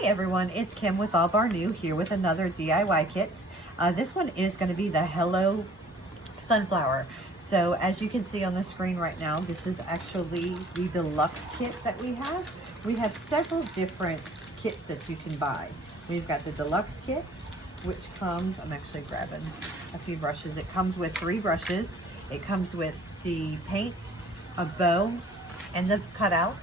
Hey everyone, it's Kim with All Bar New here with another DIY kit. This one is going to be the Hello Sunflower. So as you can see on the screen right now, this is actually the deluxe kit that we have. We have several different kits that you can buy. We've got the deluxe kit, which comes, I'm actually grabbing a few brushes. It comes with 3 brushes. It comes with the paint, a bow, and the cutout.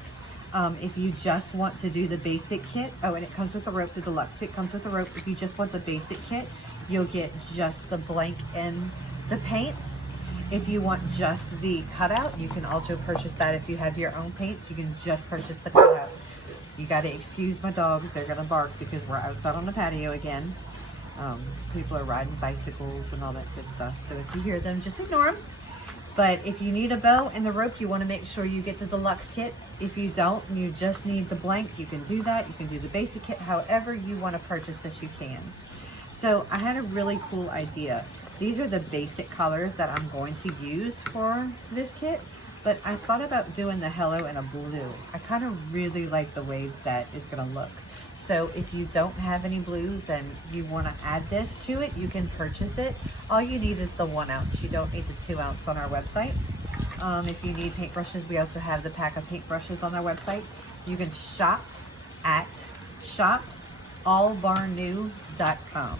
If you just want to do the basic kit, oh, and it comes with the rope, the deluxe kit comes with the rope. If you just want the basic kit, you'll get just the blank and the paints. If you want just the cutout, you can also purchase that. If you have your own paints, you can just purchase the cutout. You got to excuse my dogs, they're going to bark because we're outside on the patio again. People are riding bicycles and all that good stuff. So if you hear them, just ignore them. But if you need a bow and the rope, you want to make sure you get the deluxe kit. If you don't and you just need the blank, you can do that. You can do the basic kit. However you want to purchase this, you can. So I had a really cool idea. These are the basic colors that I'm going to use for this kit. But I thought about doing the Hello in a blue. I kind of really like the way that is going to look. So if you don't have any blues and you want to add this to it, you can purchase it. All you need is the 1 ounce. You don't need the 2 ounce on our website. If you need paintbrushes, we also have the pack of paintbrushes on our website. You can shop at shopallbarnew.com. All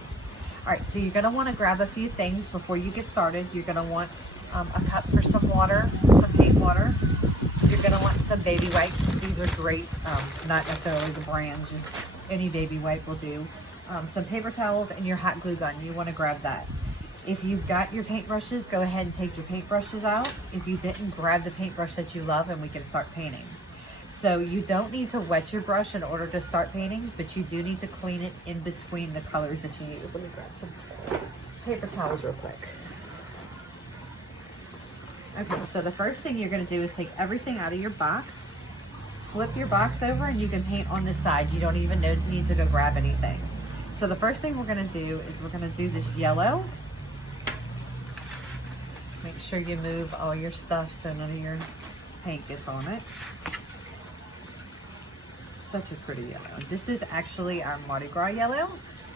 right, so you're going to want to grab a few things before you get started. You're going to want a cup for some water, some paint water. You're going to want some baby wipes. These are great, not necessarily the brand, just any baby wipe will do. Some paper towels and your hot glue gun. You want to grab that. If you've got your paintbrushes, go ahead and take your paintbrushes out. If you didn't, grab the paintbrush that you love and we can start painting. So you don't need to wet your brush in order to start painting, but you do need to clean it in between the colors that you use. Let me grab some paper towels real quick. Okay, so the first thing you're going to do is take everything out of your box, flip your box over, and you can paint on this side. You don't even need to go grab anything. So the first thing we're going to do is we're going to do this yellow. Make sure you move all your stuff so none of your paint gets on it. Such a pretty yellow. This is actually our Mardi Gras yellow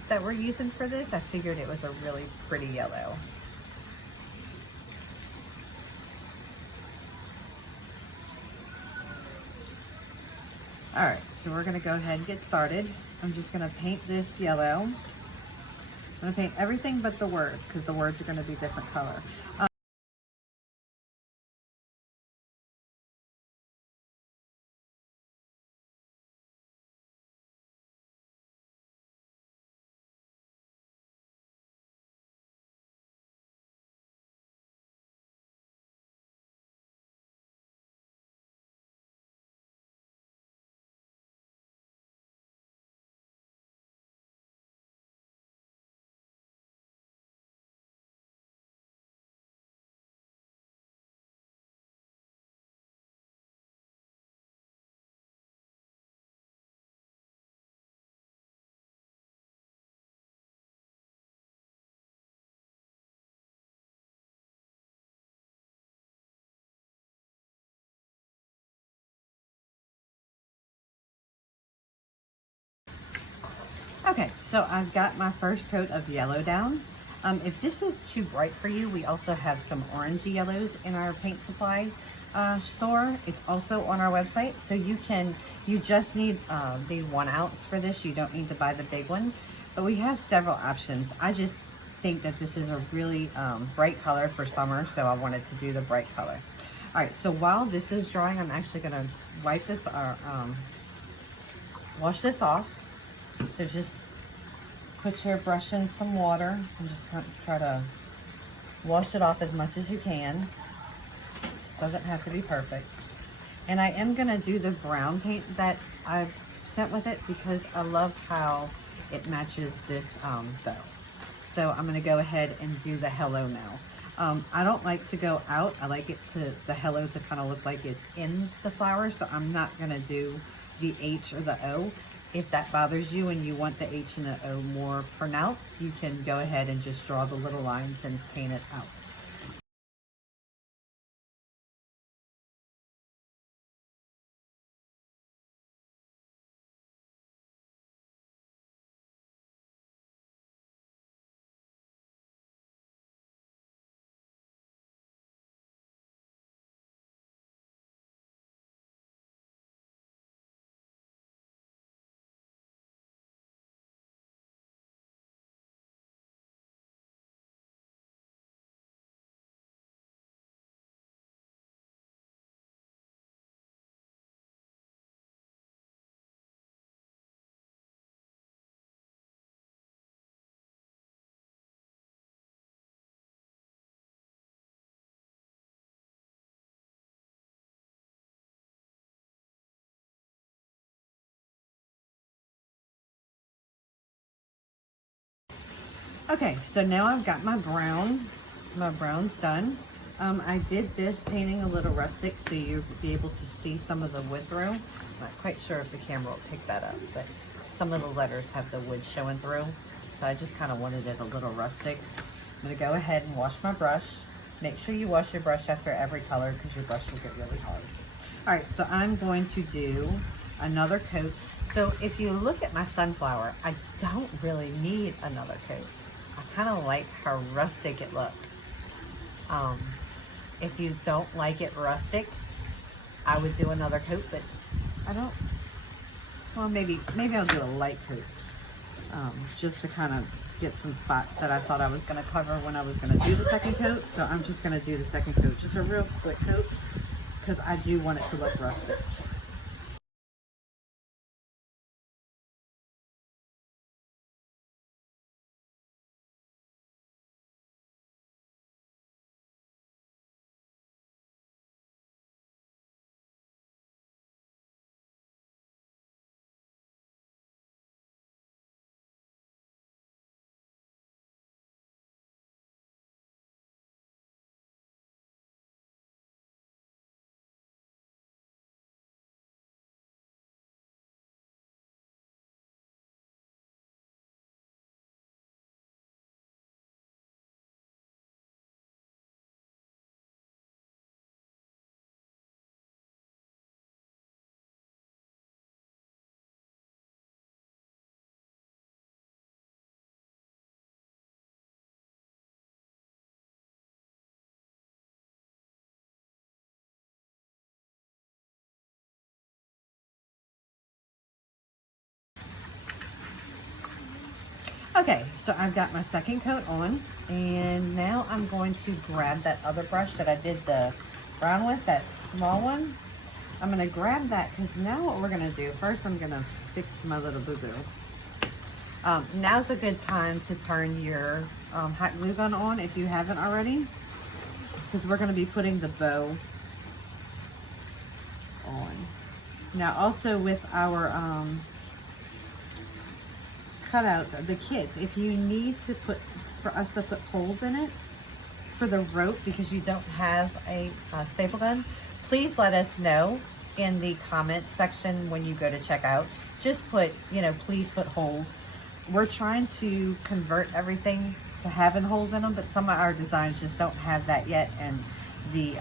that we're using for this. I figured it was a really pretty yellow. All right, so we're gonna go ahead and get started. I'm just gonna paint this yellow. I'm gonna paint everything but the words because the words are gonna be different color. Okay, so I've got my first coat of yellow down. If this is too bright for you, we also have some orangey yellows in our paint supply store. It's also on our website, so you just need the 1 ounce for this. You don't need to buy the big one, but we have several options. I just think that this is a really bright color for summer, so I wanted to do the bright color. All right, so while this is drying, I'm actually gonna wipe this, wash this off. So just put your brush in some water and just kind of try to wash it off as much as you can. Doesn't have to be perfect. And I am gonna do the brown paint that I've sent with it because I love how it matches this bow. So I'm gonna go ahead and do the Hello now. I don't like to go out. I like the Hello to kind of look like it's in the flower, so I'm not gonna do the H or the O. If that bothers you and you want the H and the O more pronounced, you can go ahead and just draw the little lines and paint it out. Okay, so now I've got my brown. My brown's done. I did this painting a little rustic so you'll be able to see some of the wood through. Not quite sure if the camera will pick that up, but some of the letters have the wood showing through. So I just kind of wanted it a little rustic. I'm going to go ahead and wash my brush. Make sure you wash your brush after every color because your brush will get really hard. All right, so I'm going to do another coat. So if you look at my sunflower, I don't really need another coat. I kind of like how rustic it looks. If you don't like it rustic, I would do another coat, but I don't, well, maybe I'll do a light coat, just to kind of get some spots that I thought I was going to cover when I was going to do the second coat. So I'm just going to do the second coat, just a real quick coat, because I do want it to look rustic. Okay, so I've got my second coat on, and now I'm going to grab that other brush that I did the brown with, that small one. I'm going to grab that because now what we're going to do, first I'm going to fix my little boo-boo. Now's a good time to turn your hot glue gun on if you haven't already, because we're going to be putting the bow on. Now also with our cutouts, the kits, if you need to put, for us to put holes in it for the rope because you don't have a staple gun, please let us know in the comment section when you go to check out. Just put, you know, please put holes. We're trying to convert everything to having holes in them, but some of our designs just don't have that yet. And the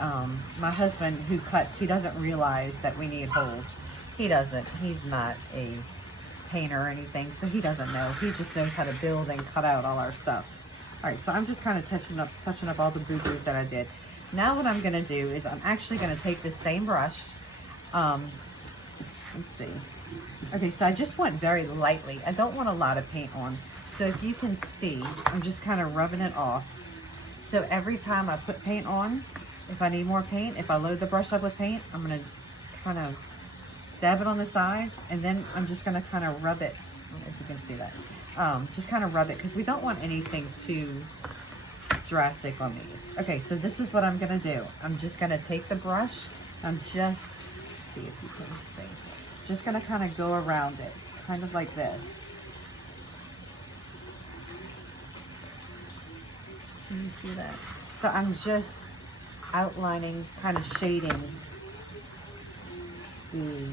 my husband who cuts, he doesn't realize that we need holes. He doesn't. He's not a painter or anything, so he doesn't know. He just knows how to build and cut out all our stuff. All right, so I'm just kind of touching up all the boo-boos that I did. Now what I'm gonna do is I'm actually gonna take this same brush. Let's see. Okay, so I just went very lightly. I don't want a lot of paint on. So if you can see, I'm just kind of rubbing it off. So every time I put paint on, if I need more paint, if I load the brush up with paint, I'm gonna kind of dab it on the sides, and then I'm just gonna kind of rub it, I don't know if you can see that. Just kind of rub it, because we don't want anything too drastic on these. Okay, so this is what I'm gonna do. I'm just gonna take the brush, I'm just, see if you can see, just gonna kind of go around it, kind of like this. Can you see that? So I'm just outlining, kind of shading the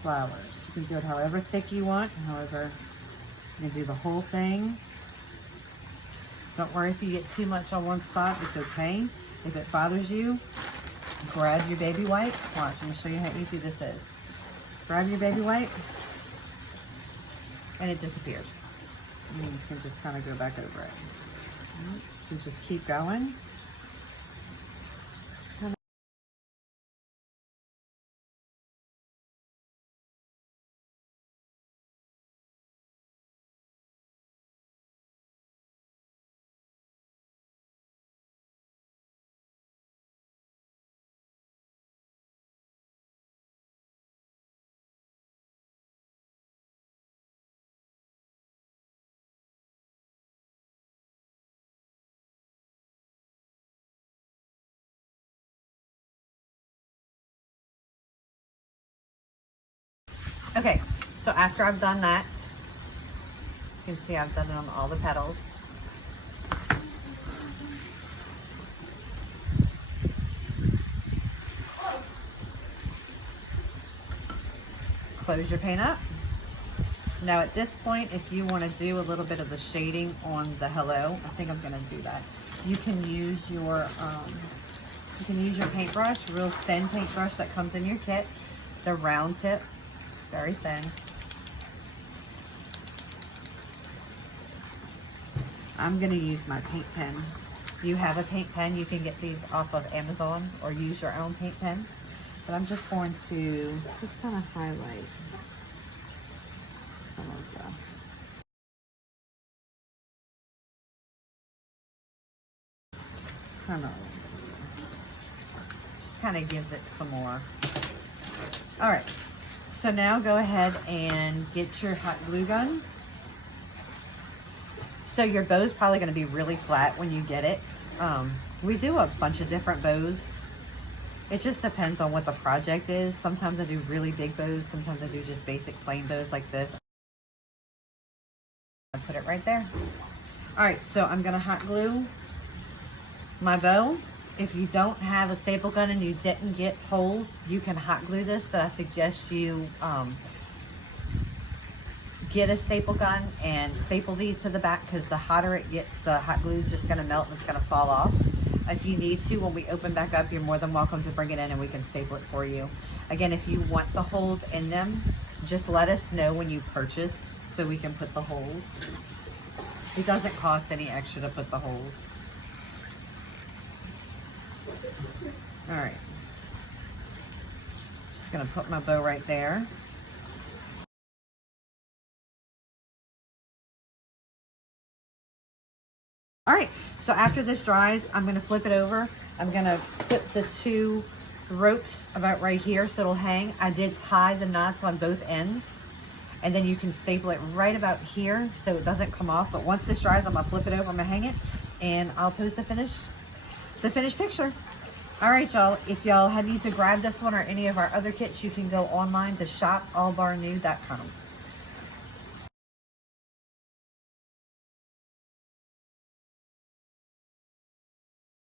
flowers. You can do it however thick you want, however, you can do the whole thing. Don't worry if you get too much on one spot, it's okay. If it bothers you, grab your baby wipe. Watch, I'm gonna show you how easy this is. Grab your baby wipe, and it disappears. And you can just kind of go back over it. So just keep going. Okay, so after I've done that, you can see I've done it on all the petals. close your paint up. Now at this point, if you want to do a little bit of the shading on the hello, I think I'm going to do that. You can use your paintbrush, real thin paintbrush that comes in your kit, the round tip, very thin. I'm going to use my paint pen. You have a paint pen, you can get these off of Amazon or use your own paint pen. But I'm just going to just kind of highlight some of the just kind of gives it some more. All right, so now go ahead and get your hot glue gun. So your bow is probably going to be really flat when you get it. We do a bunch of different bows. It just depends on what the project is. Sometimes I do really big bows. Sometimes I do just basic plain bows like this. I put it right there. All right, so I'm going to hot glue my bow. If you don't have a staple gun and you didn't get holes, you can hot glue this, but I suggest you get a staple gun and staple these to the back, because the hotter it gets, the hot glue is just going to melt and it's going to fall off. If you need to, when we open back up, you're more than welcome to bring it in and we can staple it for you. Again, if you want the holes in them, just let us know when you purchase so we can put the holes. It doesn't cost any extra to put the holes. All right. Just going to put my bow right there. All right, so after this dries, I'm gonna flip it over. I'm gonna put the two ropes about right here so it'll hang. I did tie the knots on both ends, and then you can staple it right about here so it doesn't come off. But once this dries, I'm gonna flip it over, I'm gonna hang it, and I'll post the finished picture. All right, y'all, if y'all need to grab this one or any of our other kits, you can go online to shop allbarnew.com.